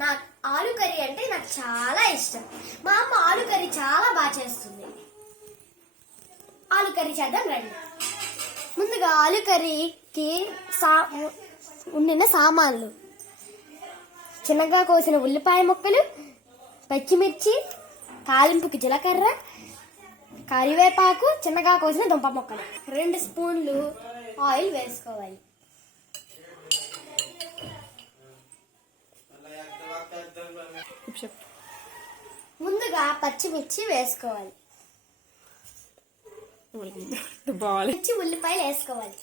నాకు ఆలు కర్రీ అంటే నాకు చాలా ఇష్టం. మా అమ్మ ఆలు కర్రీ చాలా బాగా చేస్తుంది. ఆలు కర్రీ చేద్దాం రండి. ముందుగా ఆలు కర్రీకి ఉండిన సామాన్లు: చిన్నగా కోసిన ఉల్లిపాయ ముక్కలు, పచ్చిమిర్చి, తాలింపుకి జీలకర్ర, కరివేపాకు, చిన్నగా కోసిన దుంప ముక్కలు. 2 స్పూన్లు ఆయిల్ వేసుకోవాలి. ముందుగా పచ్చిమిర్చి వేసుకోవాలి. పచ్చి ఉల్లిపాయలు వేసుకోవాలి.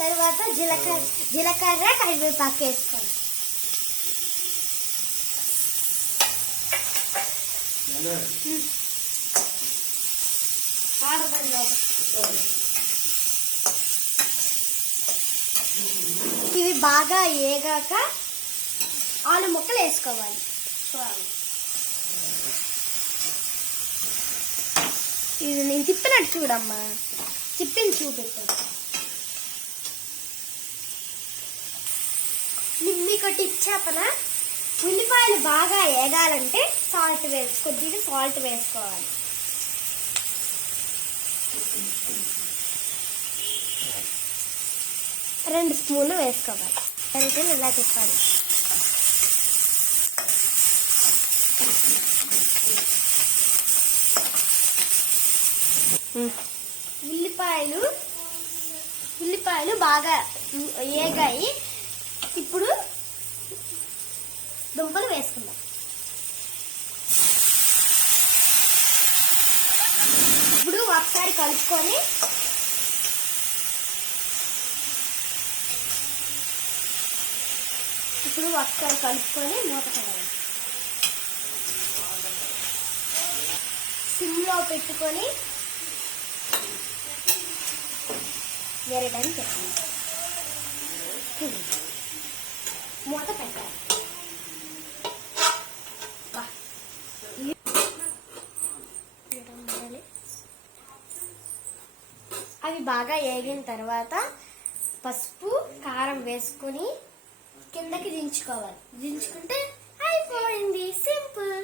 తర్వాత జీలకర్ర కరివేపాకు వేసుకోవాలి. ఇవి బాగా ఏగాక ఆలు ముక్కలు వేసుకోవాలి. ఇది నేను తిప్పినట్టు చూడమ్మా, తిప్పింది చూపెట్టాను. మీకు టిప్ చెప్పనా? ఉల్లిపాయలు బాగా ఏగాలంటే కొద్దిగా సాల్ట్ వేసుకోవాలి. రెండు స్పూన్లు వేసుకోవాలి. అంటే ఇలా తిప్పాలి. ఉల్లిపాయలు బాగా ఏగాయి. ఇప్పుడు దుంపలు వేసుకుందాం. ఇప్పుడు ఒకసారి కలుపుకొని మూత పెట్టాలి. సిమ్లో పెట్టుకొని వేరే టైం పెట్టాలి. మూత పెట్టాలి. అవి బాగా ఏగిన తర్వాత పసుపు, కారం వేసుకొని కిందకి దించుకోవాలి. దించుకుంటే అయిపోయింది. సింపుల్.